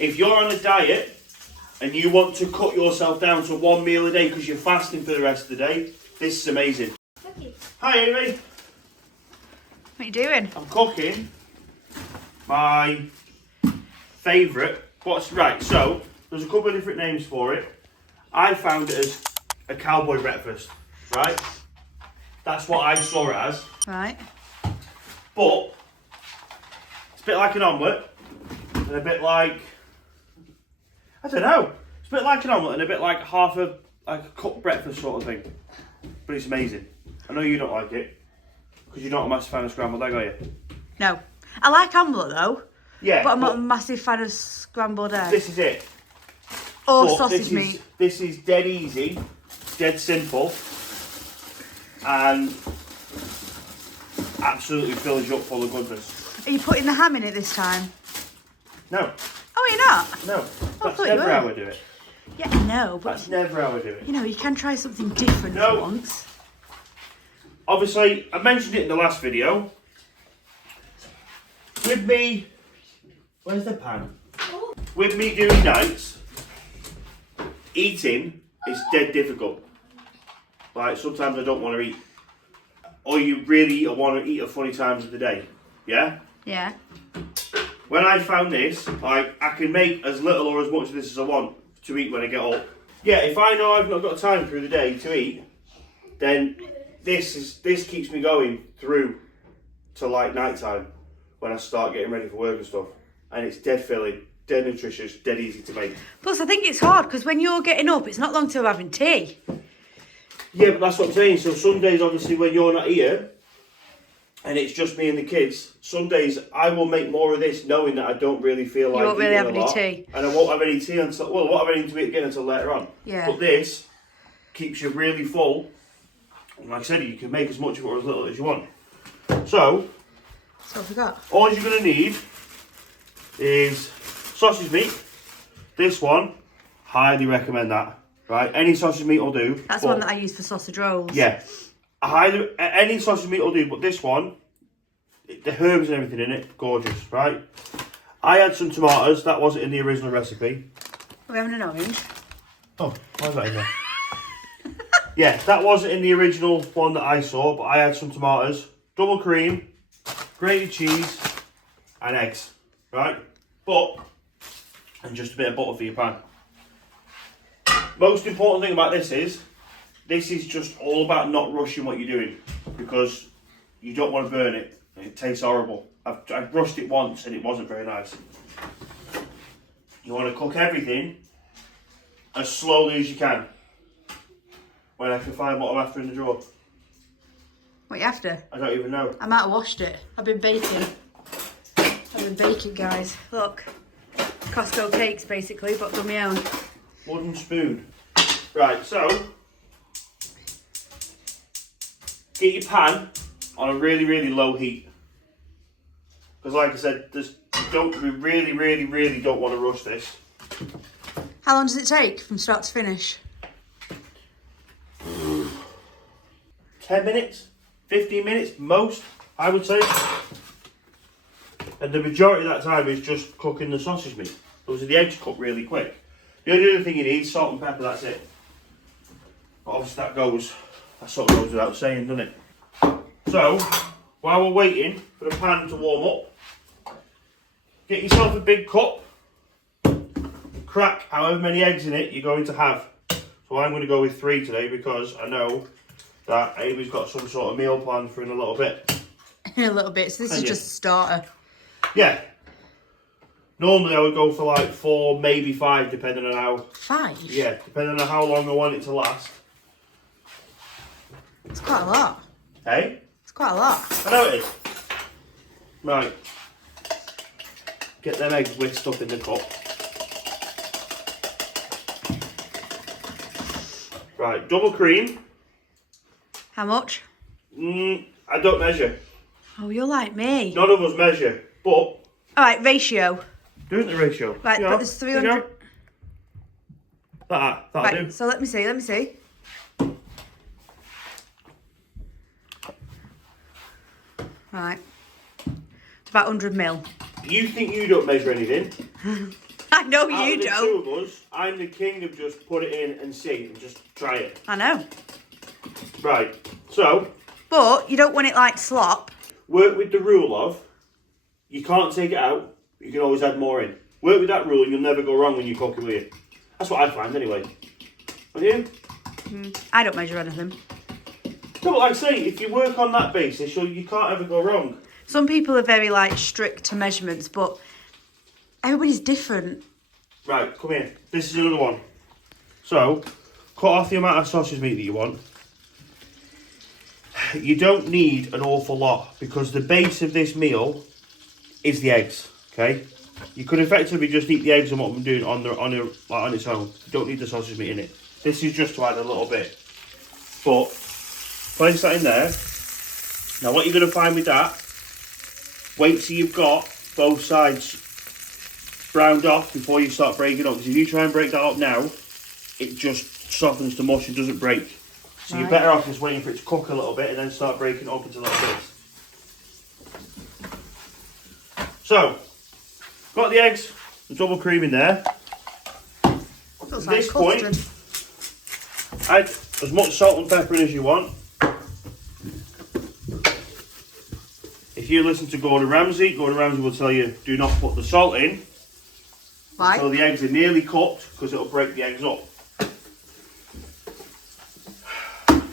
if you're on a diet and you want to cut yourself down to 1 meal a day because you're fasting for the rest of the day, this is amazing. Okay. Hi Amy. What are you doing? I'm cooking my favourite. Right, so there's a couple of different names for it. I found it as a cowboy breakfast, right? That's what I saw it as. Right. But it's a bit like an omelette and a bit like, I don't know. It's a bit like an omelette and a bit like half a cooked breakfast sort of thing. But it's amazing. I know you don't like it because you're not a massive fan of scrambled egg, are you? No. I like omelette though. Yeah. But I'm not a massive fan of scrambled eggs. This is it. Or But sausage meat. This is dead easy, dead simple, and absolutely fills you up full of goodness. Are you putting the ham in it this time? No. Oh, you're not? No. That's thought you never were. how I do it. Yeah, I know, but That's never how I do it. you know, you can try something different No. for once. Obviously, I mentioned it in the last video. With me, where's the pan? With me doing nights, eating is dead difficult. Like sometimes I don't want to eat, or you really want to eat at funny times of the day. Yeah. Yeah. When I found this, like I can make as little or as much of this as I want to eat when I get up. Yeah, if I know I've not got time through the day to eat, then this keeps me going through to like night time when I start getting ready for work and stuff. And it's dead filling, dead nutritious, dead easy to make. Plus, I think it's hard because when you're getting up, it's not long till having tea. Yeah, but that's what I'm saying. So some days, obviously, when you're not here, and it's just me and the kids, some days I will make more of this knowing that I don't really feel like You won't really eating have a any lot, tea. and I won't have any tea until, well, I won't have any to eat again until later on. Yeah. But this keeps you really full. And like I said, you can make as much of it or as little as you want. So, So I forgot. all you're going to need is sausage meat. This one, highly recommend that. Right, any sausage meat will do. That's the one that I use for sausage rolls. Yeah, any sausage meat will do, but this one, the herbs and everything in it, gorgeous, right? I had some tomatoes, that wasn't in the original recipe. Are we having an orange? Oh, why's that in there? Yeah, that wasn't in the original one that I saw, but I had some tomatoes, double cream, grated cheese, and eggs, right? And just a bit of butter for your pan. Most important thing about this is just all about not rushing what you're doing, because you don't want to burn it. It tastes horrible. I've rushed it once and it wasn't very nice. You want to cook everything as slowly as you can. When I can find what I'm after in the drawer. What you after? I don't even know. I might have washed it. I've been baking. Guys. Look. Costco cakes, basically, but done my own. Wooden spoon. Right, so get your pan on a really, really low heat. Because like I said, we really don't want to rush this. How long does it take from start to finish? 10 minutes, 15 minutes, most, I would say. And the majority of that time is just cooking the sausage meat. Those are the eggs cook really quick. The only other thing you need is salt and pepper, that's it. But obviously that sort of goes without saying, doesn't it? So, while we're waiting for the pan to warm up, get yourself a big cup, crack however many eggs in it you're going to have. So I'm going to go with 3 today because I know that Amy's got some sort of meal plan for in a little bit. In a little bit, so this is just a starter. Yeah. Normally I would go for like 4, maybe 5, depending on how... 5? Yeah, depending on how long I want it to last. It's quite a lot. Hey? It's quite a lot. I know it is. Right. Get them eggs whisked up in the cup. Right, double cream. How much? I don't measure. Oh, you're like me. None of us measure, but... Alright, ratio. Doing the ratio. Right, but there's 300... That'll right, do. so let me see. Right. It's about 100 mil. You think you don't measure anything? I I know Out you of the don't. two of us, I'm the king of just put it in and see and just try it. I know. Right, so But you don't want it like slop. work with the rule of you can't take it out, but you can always add more in. Work with that rule and you'll never go wrong when you cook it with you. That's what I find anyway. And you? I don't measure anything. No, but like I say, if you work on that basis, you can't ever go wrong. Some people are very like strict to measurements, but everybody's different. Right, come here. This is another one. So, cut off the amount of sausage meat that you want. You don't need an awful lot because the base of this meal is the eggs. Okay, you could effectively just eat the eggs and what I'm doing on its own. You don't need the sausage meat in it. This is just to add a little bit. But place that in there. Now, what you're going to find with that? Wait till you've got both sides browned off before you start breaking up. Because if you try and break that up now, it just softens to mush and doesn't break. So you're better off just waiting for it to cook a little bit and then start breaking it up into little bits. So, got the eggs, the double cream in there. At this point, add as much salt and pepper in as you want. If you listen to Gordon Ramsay will tell you do not put the salt in until the eggs are nearly cooked because it'll break the eggs up.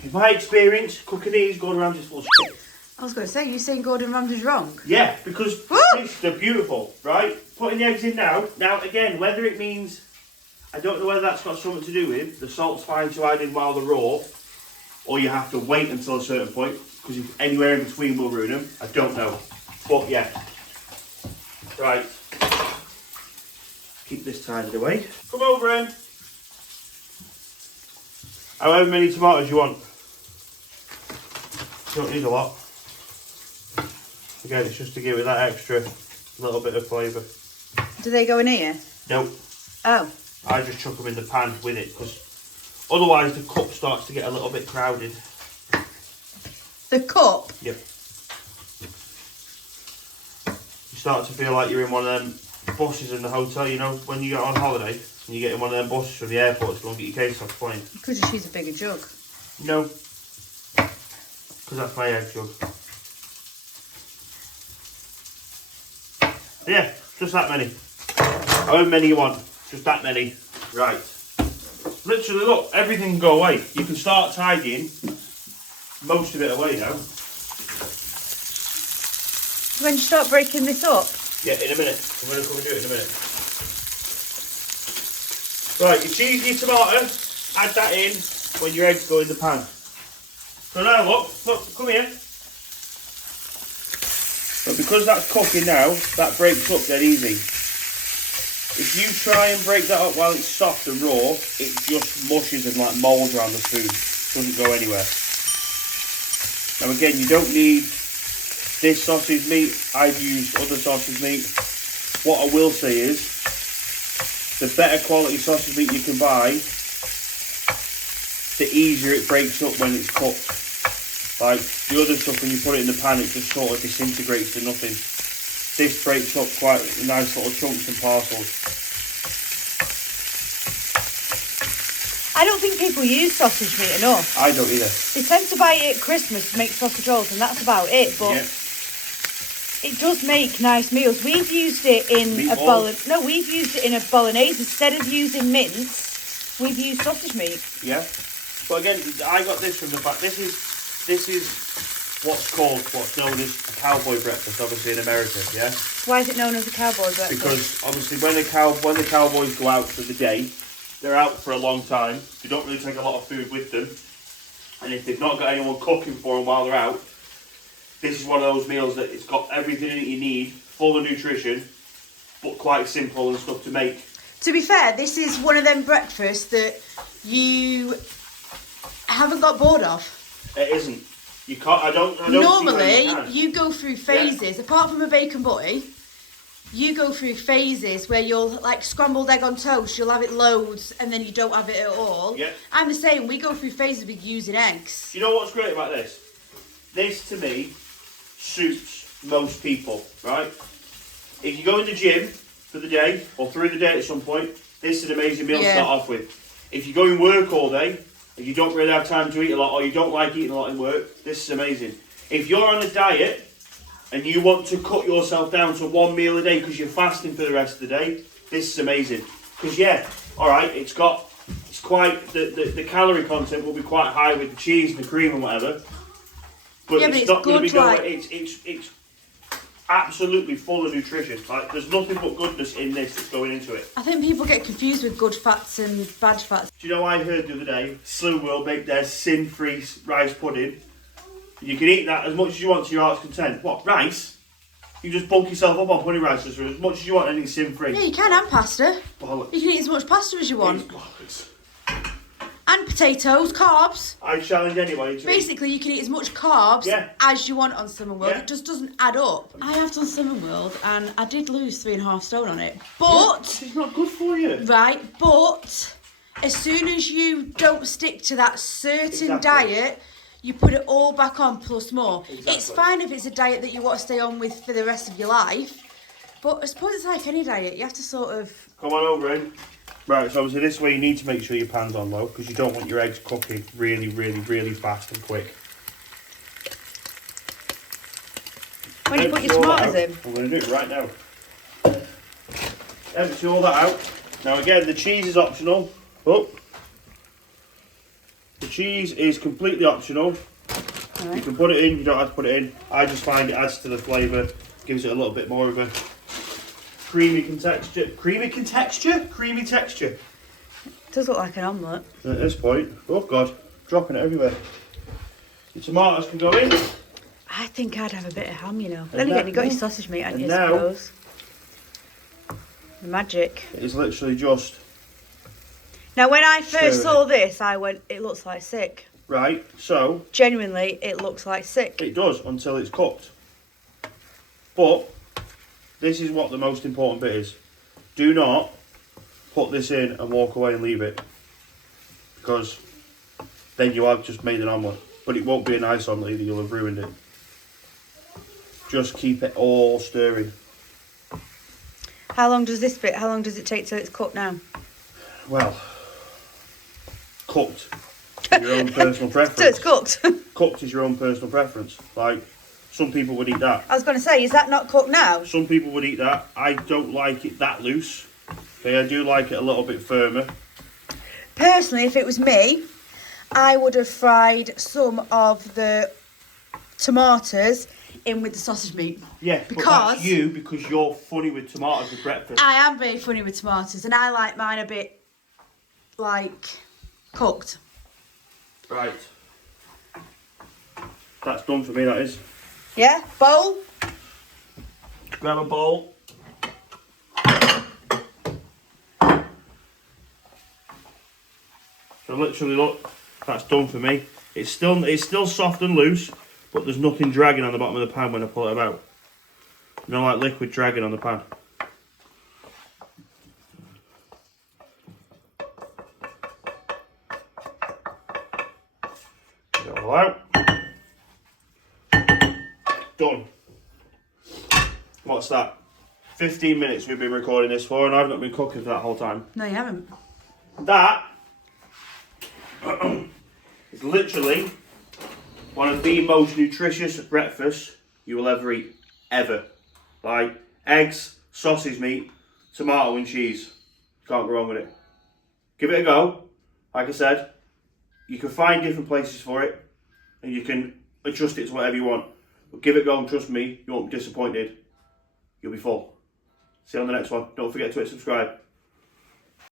In my experience, cooking these, Gordon Ramsay's full of shit. I was going to say, you saying Gordon Ramsay's wrong? Yeah, because they're beautiful, right? Putting the eggs in now. Now, again, whether it means, I don't know whether that's got something to do with the salt's fine to add in while they're raw, or you have to wait until a certain point, because anywhere in between will ruin them. I don't know. But yeah. Right. Keep this tidied away. Come over in. However many tomatoes you want. You don't need a lot. Again, it's just to give it that extra little bit of flavour. Do they go in here? Nope. Oh. I just chuck them in the pan with it because otherwise the cup starts to get a little bit crowded. The cup? Yep. You start to feel like you're in one of them buses in the hotel, you know, when you get on holiday and you get in one of them buses from the airport to go and get your case off the plane. You could just use a bigger jug. No. Because that's my egg jug. Yeah, just that many. However many you want, just that many. Right. Literally, look, everything can go away. You can start tidying most of it away now. When you start breaking this up? Yeah, in a minute. I'm going to come and do it in a minute. Right, you cheese your tomato, add that in when your eggs go in the pan. So now look, come here. But because that's cooking now, that breaks up dead easy. If you try and break that up while it's soft and raw, it just mushes and like moulds around the food. Doesn't go anywhere. Now again, you don't need this sausage meat. I've used other sausage meat. What I will say is, the better quality sausage meat you can buy, the easier it breaks up when it's cooked. Like the other stuff, when you put it in the pan, it just sort of disintegrates to nothing. This breaks up quite nice little chunks and parcels. I don't think people use sausage meat enough. I don't either. They tend to buy it at Christmas to make sausage rolls, and that's about it. But it does make nice meals. We've used it in we've used it in a bolognese instead of using mince. We've used sausage meat. Yeah, but again, I got this from the fact this is what's known as a cowboy breakfast, obviously in America. Yeah. Why is it known as a cowboy breakfast? Because obviously when the cowboys go out for the day, they're out for a long time. They don't really take a lot of food with them, and if they've not got anyone cooking for them while they're out, this is one of those meals that it's got everything in it you need, full of nutrition, but quite simple and stuff to make. To be fair, this is one of them breakfasts that you haven't got bored of. It isn't. You can't. I don't. Normally, you go through phases. Yeah. Apart from a bacon butty, you go through phases where you'll like scrambled egg on toast. You'll have it loads, and then you don't have it at all. Yeah. I'm the same. We go through phases with using eggs. You know what's great about this? This to me suits most people, right? If you go in the gym for the day or through the day at some point, this is an amazing meal to Yeah. start off with. If you go in work all day and you don't really have time to eat a lot or you don't like eating a lot in work, this is amazing. If you're on a diet and you want to cut yourself down to one meal a day because you're fasting for the rest of the day, this is amazing. Because yeah, alright, it's quite, the calorie content will be quite high with the cheese and the cream and whatever. But Yeah, it's but it's not going to be good, like- it's absolutely full of nutrition. Like, there's nothing but goodness in this that's going into it. I think people get confused with good fats and bad fats. Do you know, I heard the other day, Slim will make their sin-free rice pudding. You can eat that as much as you want to your heart's content. What, rice? You just bulk yourself up on pudding rice for as much as you want and it's sin-free. Yeah, you can, and pasta. Bollocks. You can eat as much pasta as you want. It's bollocks. And potatoes, carbs. I challenge anyone to eat. Basically, you can eat as much carbs Yeah. as you want on Slimming World. Yeah. It just doesn't add up. I have done Slimming World, and I did lose 3.5 stone on it. But, It's not good for you. right, but as soon as you don't stick to that certain Exactly. diet, you put it all back on plus more. Exactly. It's fine if it's a diet that you want to stay on with for the rest of your life. But I suppose it's like any diet. You have to sort of... Come on over in. Right, so obviously this way you need to make sure your pan's on low because you don't want your eggs cooking really, really, really fast and quick. When you put your Empty all that tomatoes out. in. I'm going to do it right now. Empty all that out. Now again, the cheese is optional. Oh. The cheese is completely optional. You Right. can put it in, you don't have to put it in. I just find it adds to the flavour, gives it a little bit more of a creamy texture. Creamy texture. It does look like an omelette. And at this point, oh god, dropping it everywhere. Your tomatoes can go in. I think I'd have a bit of ham, you know. And Then again, that- you got your sausage meat, haven't and you, I now- suppose? The magic. It is literally just Now, when I Stirring first saw this, I went, it looks like sick. right. So Genuinely, it looks like sick. it does until it's cooked. But this is what the most important bit is. Do not put this in and walk away and leave it, because then you have just made an omelette. But it won't be a nice omelette either. You'll have ruined it. Just keep it all stirring. How long does it take till it's cooked now? Well, cooked. Your own personal preference. Till it's cooked. Cooked is your own personal preference. Like, some people would eat that. I was going to say, is that not cooked now? Some people would eat that. I don't like it that loose. Okay, I do like it a little bit firmer. Personally, if it was me, I would have fried some of the tomatoes in with the sausage meat. Yeah, but Because- that's you, because you're funny with tomatoes for breakfast. I am very funny with tomatoes, and I like mine a bit, like, cooked. Right. That's done for me, that is. Yeah? Bowl? Grab a bowl. So literally, look, that's done for me. It's still soft and loose, but there's nothing dragging on the bottom of the pan when I pull it out. You know, like liquid dragging on the pan. Get it all out. Done. What's that? 15 minutes we've been recording this for, and I've not been cooking for that whole time. No, you haven't. That is literally one of the most nutritious breakfasts you will ever eat. Ever. Like eggs, sausage meat, tomato and cheese. Can't go wrong with it. Give it a go. Like I said, you can find different places for it, and you can adjust it to whatever you want. But give it a go, and trust me, you won't be disappointed. You'll be full. See you on the next one. Don't forget to hit subscribe.